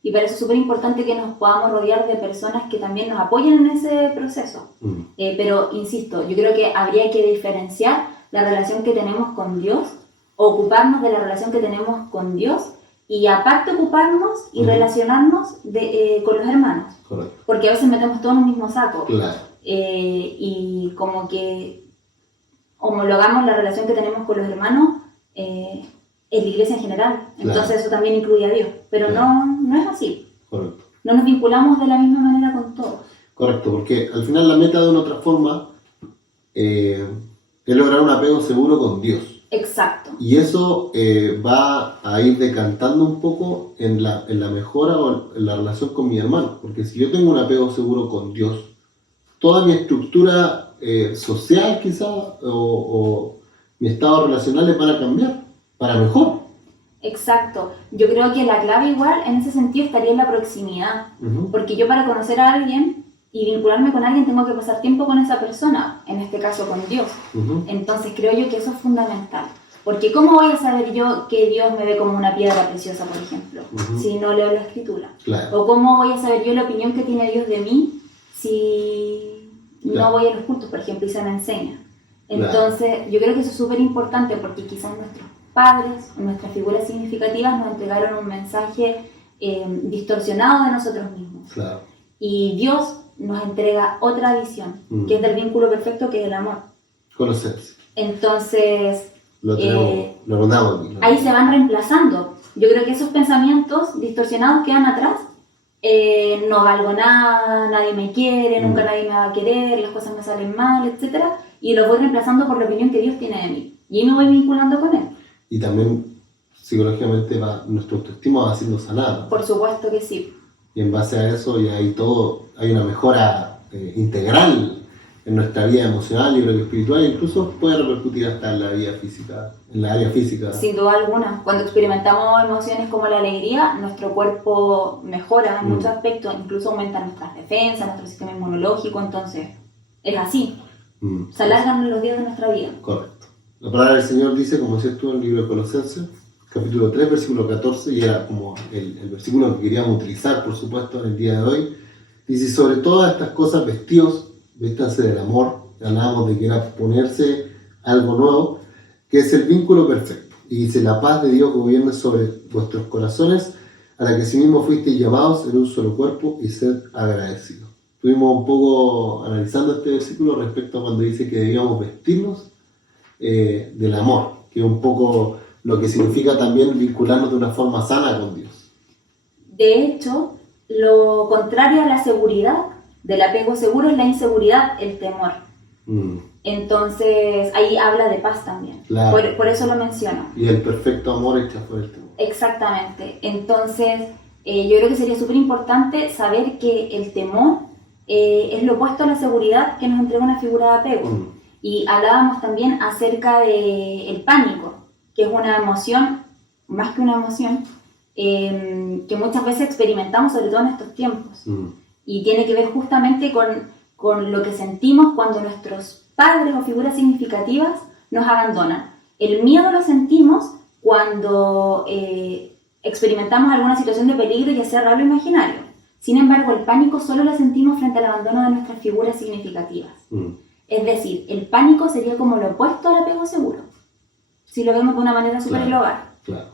Y para eso es súper importante que nos podamos rodear de personas que también nos apoyen en ese proceso. Pero, insisto, yo creo que habría que diferenciar la relación que tenemos con Dios, ocuparnos de la relación que tenemos con Dios, y aparte ocuparnos y relacionarnos con los hermanos. Correcto. Porque a veces metemos todo en un mismo saco. Claro. Y como que homologamos la relación que tenemos con los hermanos en la iglesia en general. Entonces Claro. eso también incluye a Dios. Pero Claro. no es así. Correcto. No nos vinculamos de la misma manera con todos. Correcto, porque al final la meta de una otra forma es lograr un apego seguro con Dios. Exacto. Y eso va a ir decantando un poco en la mejora o en la relación con mi hermano. Porque si yo tengo un apego seguro con Dios, toda mi estructura social quizá o mi estado relacional van a cambiar para mejor. Exacto. Yo creo que la clave igual en ese sentido estaría en la proximidad. Uh-huh. Porque yo para conocer a alguien y vincularme con alguien tengo que pasar tiempo con esa persona, en este caso con Dios. Uh-huh. Entonces creo yo que eso es fundamental. Porque ¿cómo voy a saber yo que Dios me ve como una piedra preciosa, por ejemplo, si no leo la Escritura? Claro. ¿O cómo voy a saber yo la opinión que tiene Dios de mí si no voy a los cultos, por ejemplo, y se me enseña? Entonces yo creo que eso es súper importante porque quizás nuestros padres, nuestras figuras significativas nos entregaron un mensaje distorsionado de nosotros mismos. Claro. Y Dios nos entrega otra visión, que es del vínculo perfecto, que es el amor. Conocerse. Entonces, Lo rondamos aquí. ahí se van reemplazando. Yo creo que esos pensamientos distorsionados quedan atrás. No valgo nada, nadie me quiere, nunca nadie me va a querer, las cosas me salen mal, etc. Y los voy reemplazando por la opinión que Dios tiene de mí. Y ahí me voy vinculando con Él. Y también psicológicamente nuestra autoestima va siendo sanada. Por supuesto que sí. Y en base a eso ya hay una mejora integral en nuestra vida emocional y espiritual, e incluso puede repercutir hasta en la vida física, en la área física. Sin duda alguna. Cuando experimentamos emociones como la alegría, nuestro cuerpo mejora en muchos aspectos, incluso aumenta nuestras defensas, nuestro sistema inmunológico, entonces es así. Se alargan los días de nuestra vida. Correcto. La palabra del Señor dice, como decías tú en el libro de Colosenses, capítulo 3, versículo 14, y era como el versículo que queríamos utilizar, por supuesto, en el día de hoy. Dice, sobre todas estas cosas, vístanse del amor. Hablábamos de que era ponerse algo nuevo, que es el vínculo perfecto. Y dice, la paz de Dios gobierne sobre vuestros corazones, a la que asimismo fuisteis llamados en un solo cuerpo, y sed agradecidos. Estuvimos un poco analizando este versículo respecto a cuando dice que debíamos vestirnos del amor, que es un poco lo que significa también vincularnos de una forma sana con Dios. De hecho, lo contrario a la seguridad, del apego seguro, es la inseguridad, el temor. Entonces, ahí habla de paz también. Claro. Por eso lo menciono. Y el perfecto amor echa fuera el temor. Exactamente. Entonces, yo creo que sería súper importante saber que el temor es lo opuesto a la seguridad que nos entrega una figura de apego. Y hablábamos también acerca del pánico, que es una emoción, más que una emoción, que muchas veces experimentamos, sobre todo en estos tiempos. Y tiene que ver justamente con lo que sentimos cuando nuestros padres o figuras significativas nos abandonan. El miedo lo sentimos cuando experimentamos alguna situación de peligro, ya sea real o imaginario. Sin embargo, el pánico solo lo sentimos frente al abandono de nuestras figuras significativas. Es decir, el pánico sería como lo opuesto al apego seguro, si lo vemos de una manera súper global. Claro.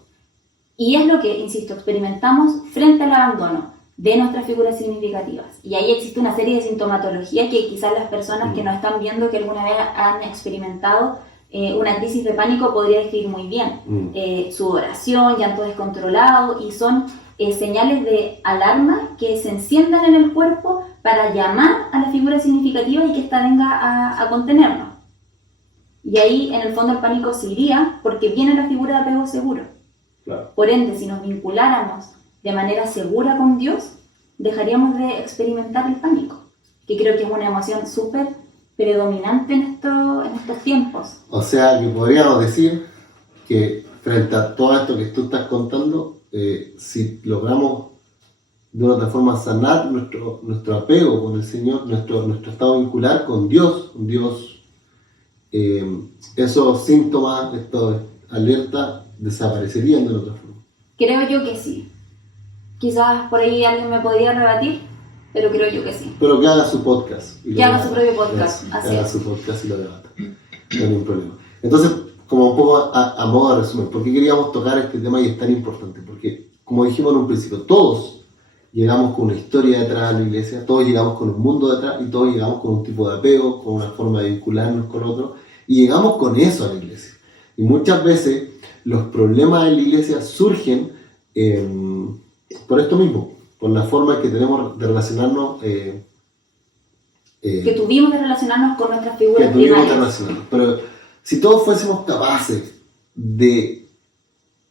Y es lo que, insisto, experimentamos frente al abandono. de nuestras figuras significativas. Y ahí existe una serie de sintomatología que quizás las personas que nos están viendo que alguna vez han experimentado una crisis de pánico podría describir muy bien. Sudoración, llanto descontrolado, y son señales de alarma que se enciendan en el cuerpo para llamar a la figura significativa y que ésta venga a contenernos. Y ahí en el fondo el pánico se iría porque viene la figura de apego seguro. Claro. Por ende, si nos vinculáramos de manera segura con Dios, dejaríamos de experimentar el pánico, que creo que es una emoción súper predominante en estos tiempos. O sea, que podríamos decir que frente a todo esto que tú estás contando, si logramos de una otra forma sanar nuestro apego con el Señor, nuestro estado vincular con Dios, esos síntomas, estas alertas desaparecerían de otra forma. Creo yo que sí. Quizás por ahí alguien me podría rebatir, pero creo yo que sí. Pero que haga su podcast. Que haga su propio podcast, así que haga es. su podcast y lo debata. No hay ningún problema. Entonces, como un poco a modo de resumen, ¿por qué queríamos tocar este tema y es tan importante? Porque, como dijimos en un principio, todos llegamos con una historia detrás de la iglesia, todos llegamos con un mundo detrás y todos llegamos con un tipo de apego, con una forma de vincularnos con otro, y llegamos con eso a la iglesia. Y muchas veces los problemas de la iglesia surgen por esto mismo, por la forma que tenemos de relacionarnos. Que tuvimos de relacionarnos con nuestras figuras que tuvimos de primarias. relacionarnos. Pero si todos fuésemos capaces de,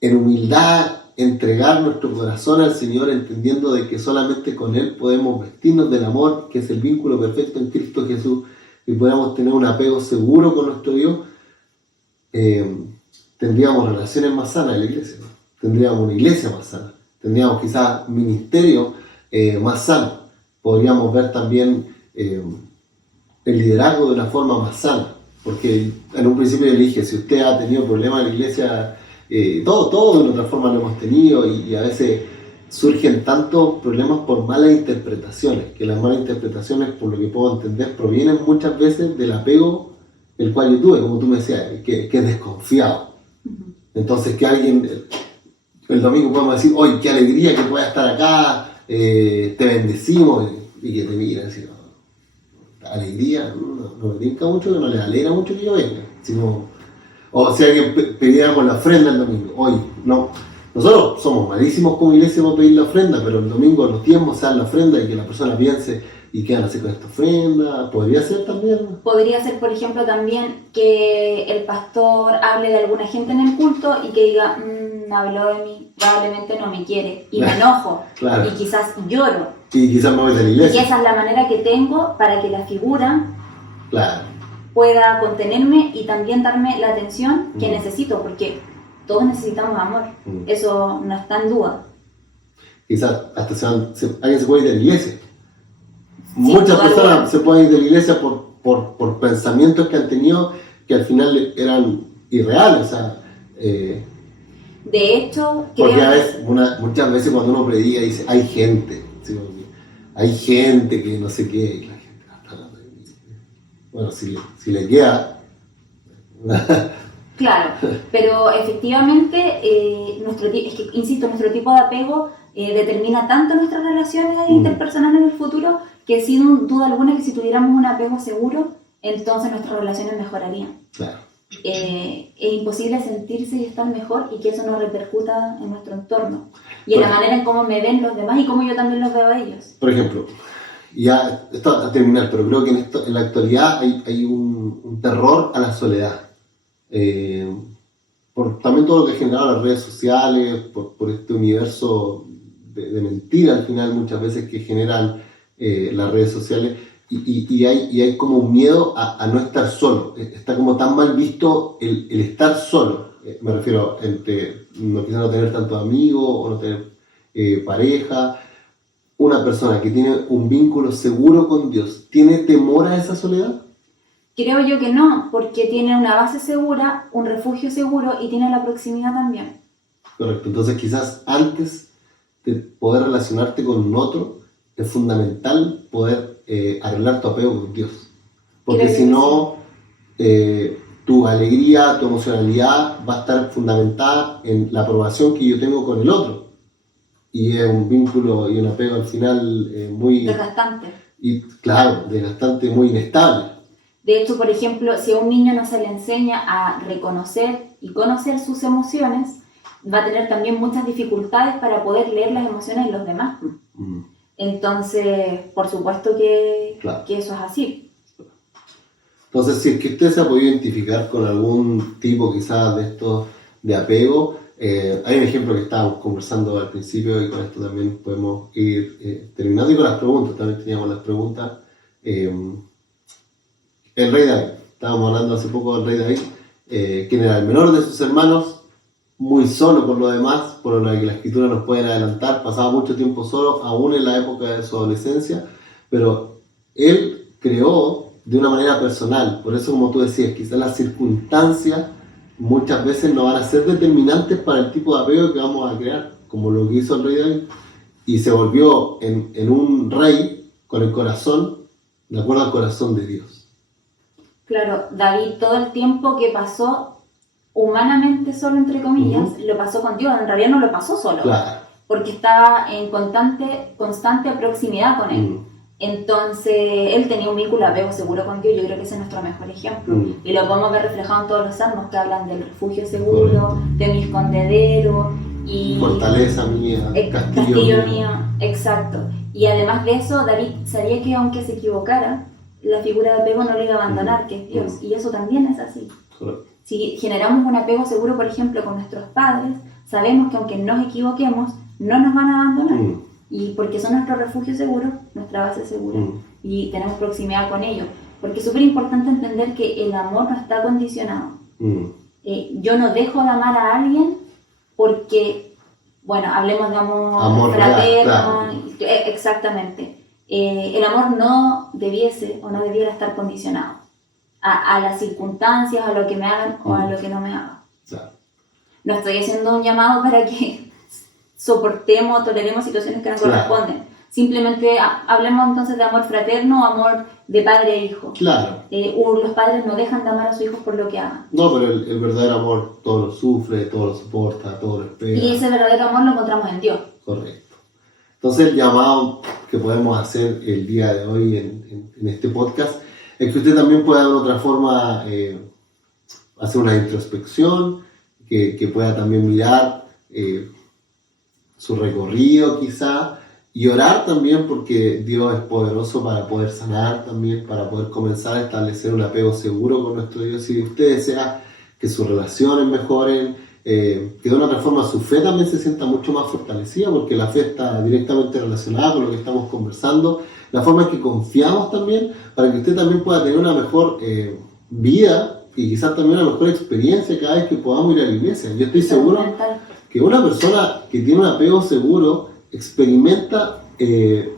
en humildad, entregar nuestro corazón al Señor, entendiendo de que solamente con Él podemos vestirnos del amor, que es el vínculo perfecto en Cristo Jesús, y podamos tener un apego seguro con nuestro Dios, tendríamos relaciones más sanas en la iglesia, ¿no? Tendríamos una iglesia más sana, tendríamos quizás un ministerio más sano, podríamos ver también el liderazgo de una forma más sana, porque en un principio yo le dije, si usted ha tenido problemas en la iglesia, todo de otra forma lo hemos tenido, y a veces surgen tantos problemas por malas interpretaciones, que las malas interpretaciones, por lo que puedo entender, provienen muchas veces del apego el cual yo tuve, como tú me decías, que es desconfiado. Entonces que alguien, el domingo podemos decir, ¡oye, qué alegría que puedas estar acá! Te bendecimos, y que te miran así, alegría, no me tinca mucho, que no les alegra mucho que yo venga, sino, o si alguien pidiéramos la ofrenda el domingo, hoy no, nosotros somos malísimos como iglesia para pedir la ofrenda, pero el domingo los tiempos se dan la ofrenda y que la persona piense y quedan así con esta ofrenda, podría ser también. Podría ser, por ejemplo, también que el pastor hable de alguna gente en el culto y que diga, habló de mí, probablemente no me quiere, y me enojo, Claro. y quizás lloro. Y quizás me voy de la Y iglesia. esa es la manera que tengo para que la figura Claro. pueda contenerme y también darme la atención que necesito, porque todos necesitamos amor, eso no está en duda. Quizás hasta alguien se puede ir de la iglesia. Muchas toda personas duda. se pueden ir de la iglesia por pensamientos que han tenido que al final eran irreales. O sea, De hecho, porque creo muchas veces cuando uno predica dice, hay gente, ¿sí? Hay gente que no sé qué, y la gente está hablando de mí. Bueno, si le queda. claro, pero efectivamente, nuestro tipo de apego determina tanto nuestras relaciones interpersonales en el futuro que sin duda alguna que si tuviéramos un apego seguro, entonces nuestras relaciones mejorarían. Claro. Es imposible sentirse y estar mejor y que eso no repercuta en nuestro entorno y en la manera en cómo me ven los demás y cómo yo también los veo a ellos. Por ejemplo, ya esto a terminar, pero creo que en la actualidad hay un terror a la soledad. Por también todo lo que ha generado las redes sociales, por este universo de mentira al final muchas veces que generan las redes sociales, y hay como un miedo a no estar solo. Está como tan mal visto el estar solo, me refiero entre quizás no tener tantos amigos o no tener pareja. Una persona que tiene un vínculo seguro con Dios, ¿tiene temor a esa soledad? Creo yo que no, porque tiene una base segura, un refugio seguro y tiene la proximidad también. Correcto, entonces quizás antes de poder relacionarte con un otro, es fundamental poder arreglar tu apego con Dios. Porque Creo si que no, tu alegría, tu emocionalidad va a estar fundamentada en la aprobación que yo tengo con el otro. y es un vínculo y un apego al final muy... Desgastante. Y claro, desgastante, muy inestable. De hecho, por ejemplo, si a un niño no se le enseña a reconocer y conocer sus emociones, va a tener también muchas dificultades para poder leer las emociones de los demás. Entonces, por supuesto que eso es así. Entonces, si es que usted se ha podido identificar con algún tipo quizás de estos de apego, hay un ejemplo que estábamos conversando al principio y con esto también podemos ir terminando y con las preguntas, también teníamos las preguntas. El rey David, estábamos hablando hace poco del rey David, quien era el menor de sus hermanos, muy solo por lo demás, por lo que la escritura nos puede adelantar, pasaba mucho tiempo solo, aún en la época de su adolescencia, pero él creó de una manera personal, por eso como tú decías, quizás las circunstancias muchas veces no van a ser determinantes para el tipo de apego que vamos a crear, como lo que hizo el rey David, y se volvió en un rey con el corazón, de acuerdo al corazón de Dios. Claro, David todo el tiempo que pasó humanamente solo, entre comillas, lo pasó con Dios. En realidad no lo pasó solo, claro, porque estaba en constante proximidad con Él. Entonces, Él tenía un vínculo de apego seguro con Dios. Yo creo que ese es nuestro mejor ejemplo. Y lo podemos ver reflejado en todos los salmos que hablan del refugio seguro, de mi escondedero, y fortaleza mía, castillo mío. Exacto. Y además de eso, David sabía que aunque se equivocara, la figura de apego no le iba a abandonar, que es Dios. Y eso también es así. Correcto. Si generamos un apego seguro, por ejemplo, con nuestros padres, sabemos que aunque nos equivoquemos, no nos van a abandonar. Y porque son nuestro refugio seguro, nuestra base segura. Y tenemos proximidad con ellos. Porque es súper importante entender que el amor no está condicionado. Yo no dejo de amar a alguien porque, bueno, hablemos de amor fraterno. Claro. Exactamente. El amor no debiese o no debiera estar condicionado a las circunstancias, a lo que me hagan o a lo que no me hagan. Claro. No estoy haciendo un llamado para que soportemos, toleremos situaciones que nos corresponden. Simplemente hablemos entonces de amor fraterno o amor de padre e hijo. Claro. Los padres no dejan de amar a sus hijos por lo que hagan. No, pero el verdadero amor todo lo sufre, todo lo soporta, todo lo espera. Y ese verdadero amor lo encontramos en Dios. Correcto. Entonces el llamado que podemos hacer el día de hoy en este podcast es que usted también pueda de otra forma hacer una introspección, que pueda también mirar su recorrido quizá, y orar también porque Dios es poderoso para poder sanar también, para poder comenzar a establecer un apego seguro con nuestro Dios. Si usted desea que sus relaciones mejoren, que de una otra forma su fe también se sienta mucho más fortalecida, porque la fe está directamente relacionada con lo que estamos conversando, la forma en que confiamos también, para que usted también pueda tener una mejor vida y quizás también una mejor experiencia cada vez que podamos ir a la iglesia. Yo estoy seguro que una persona que tiene un apego seguro experimenta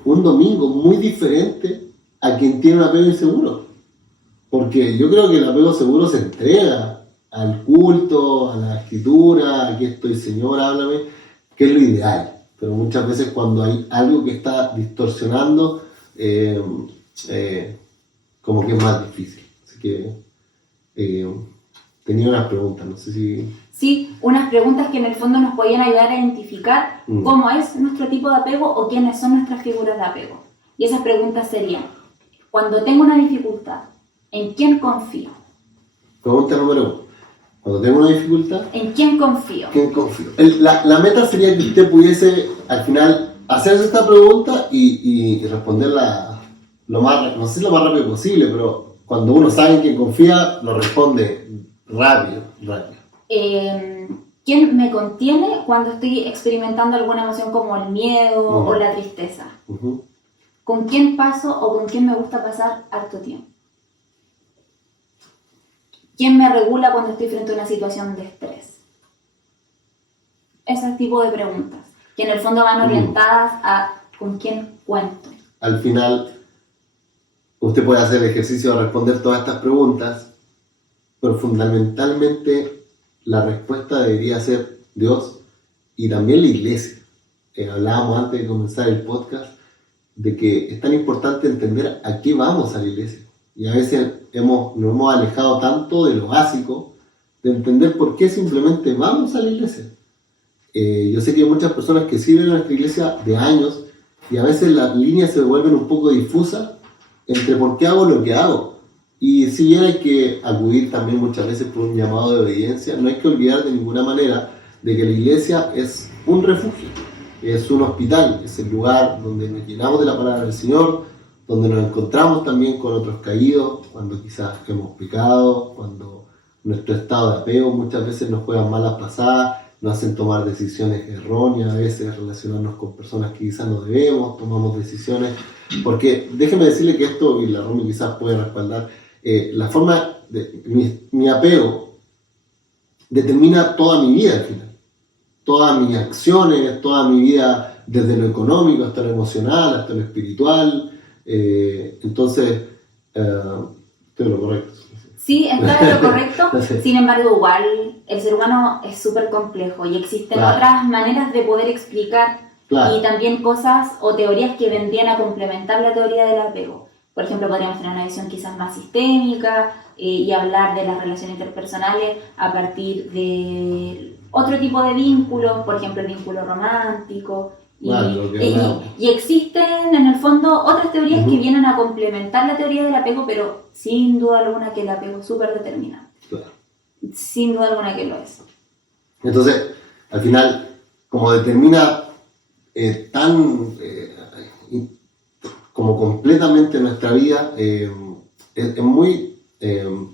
un domingo muy diferente a quien tiene un apego inseguro, porque yo creo que el apego seguro se entrega al culto, a la escritura, aquí estoy Señor, háblame, que es lo ideal, pero muchas veces cuando hay algo que está distorsionando, como que es más difícil. Así que tenía unas preguntas, no sé si... Sí, unas preguntas que en el fondo nos podían ayudar a identificar cómo es nuestro tipo de apego o quiénes son nuestras figuras de apego. Y esas preguntas serían, cuando tengo una dificultad, ¿en quién confío? Pregunta número 1. Cuando tengo una dificultad, ¿en quién confío? ¿Quién confío? La meta sería que usted pudiese al final hacerse esta pregunta y responderla lo más, no sé si lo más rápido posible, pero cuando uno sabe en quién confía, lo responde rápido. ¿Quién me contiene cuando estoy experimentando alguna emoción como el miedo o la tristeza? ¿Con quién paso o con quién me gusta pasar harto tiempo? ¿Quién me regula cuando estoy frente a una situación de estrés? Ese tipo de preguntas, que en el fondo van orientadas a con quién cuento. Al final, usted puede hacer el ejercicio de responder todas estas preguntas, pero fundamentalmente la respuesta debería ser Dios y también la iglesia. Hablábamos antes de comenzar el podcast de que es tan importante entender a qué vamos a la iglesia. Y a veces nos hemos alejado tanto de lo básico, de entender por qué simplemente vamos a la iglesia. yo sé que hay muchas personas que sirven a nuestra iglesia de años y a veces las líneas se vuelven un poco difusas entre por qué hago lo que hago. Y si bien hay que acudir también muchas veces por un llamado de obediencia, no hay que olvidar de ninguna manera de que la iglesia es un refugio, es un hospital, es el lugar donde nos llenamos de la palabra del Señor, donde nos encontramos también con otros caídos, cuando quizás hemos pecado, cuando nuestro estado de apego muchas veces nos juegan malas pasadas, nos hacen tomar decisiones erróneas, a veces relacionarnos con personas que quizás no debemos, tomamos decisiones, porque déjeme decirle que esto, y la Romy quizás puede respaldar, la forma de mi apego determina toda mi vida al final, todas mis acciones, toda mi vida desde lo económico hasta lo emocional, hasta lo espiritual, entonces, estoy en lo correcto. Sí, está en lo correcto, sin embargo igual el ser humano es súper complejo y existen otras maneras de poder explicar y también cosas o teorías que vendrían a complementar la teoría del apego. Por ejemplo, podríamos tener una visión quizás más sistémica y hablar de las relaciones interpersonales a partir de otro tipo de vínculos, por ejemplo el vínculo romántico. Y existen en el fondo otras teorías que vienen a complementar la teoría del apego, pero sin duda alguna que el apego es súper determinante. Sin duda alguna que lo es. Entonces, al final, como determina como completamente nuestra vida, es muy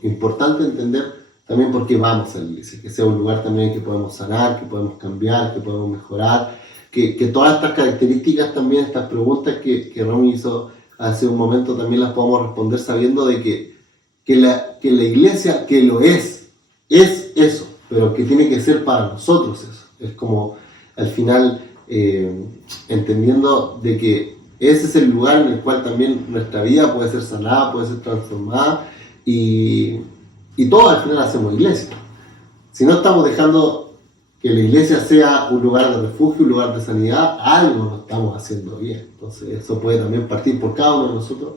importante entender también por qué vamos a la iglesia, que sea un lugar también que podemos sanar, que podemos cambiar, que podemos mejorar, que todas estas características también, estas preguntas que Romy hizo hace un momento, también las podamos responder sabiendo de que la iglesia, que lo es eso, pero que tiene que ser para nosotros eso. Es como, al final, entendiendo de que ese es el lugar en el cual también nuestra vida puede ser sanada, puede ser transformada, y todos al final hacemos iglesia. Si no estamos dejando que la iglesia sea un lugar de refugio, un lugar de sanidad, algo no estamos haciendo bien. Entonces eso puede también partir por cada uno de nosotros,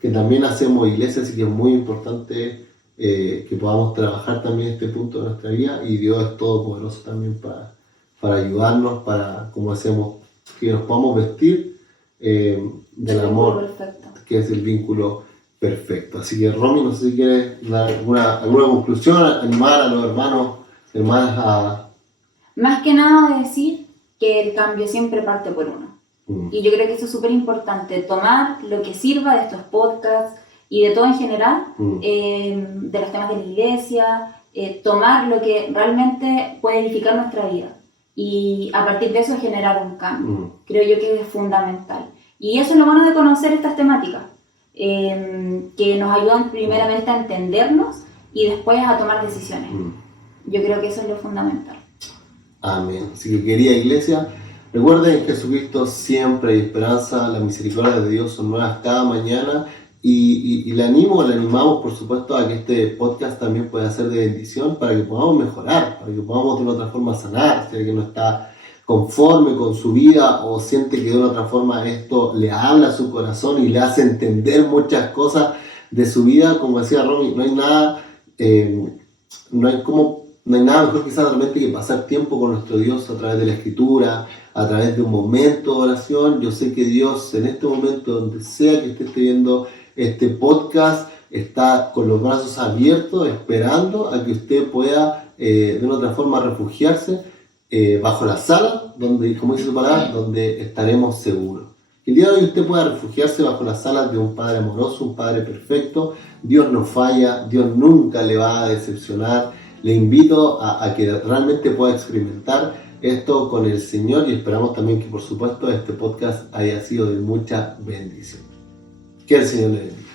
que también hacemos iglesia, así que es muy importante que podamos trabajar también este punto de nuestra vida, y Dios es todopoderoso también para ayudarnos, para, como decíamos, que nos podamos vestir del amor, perfecto, que es el vínculo perfecto. Así que Romy, no sé si quieres dar alguna conclusión, animar a los hermanas a... Más que nada decir que el cambio siempre parte por uno. Y yo creo que eso es súper importante, tomar lo que sirva de estos podcasts y de todo en general, de los temas de la iglesia, tomar lo que realmente puede edificar nuestra vida y a partir de eso generar un cambio. Creo yo que es fundamental. Y eso es lo bueno de conocer estas temáticas, que nos ayudan primeramente a entendernos y después a tomar decisiones. Yo creo que eso es lo fundamental. Amén. Así que, querida iglesia, recuerden que en Jesucristo siempre hay esperanza, las misericordias de Dios son nuevas cada mañana, y le animamos por supuesto a que este podcast también pueda ser de bendición para que podamos mejorar, para que podamos de una otra forma sanar, si alguien no está conforme con su vida o siente que de una otra forma esto le habla a su corazón y le hace entender muchas cosas de su vida. Como decía Romy, no hay nada mejor quizás realmente que pasar tiempo con nuestro Dios a través de la Escritura, a través de un momento de oración. Yo sé que Dios en este momento, donde sea que esté viendo este podcast, está con los brazos abiertos esperando a que usted pueda de una otra forma refugiarse bajo la sala, donde, como dice su palabra, donde estaremos seguros. Que el día de hoy usted pueda refugiarse bajo las alas de un Padre amoroso, un Padre perfecto. Dios no falla, Dios nunca le va a decepcionar. Le invito a que realmente pueda experimentar esto con el Señor, y esperamos también que, por supuesto, este podcast haya sido de mucha bendición. Que el Señor le bendiga.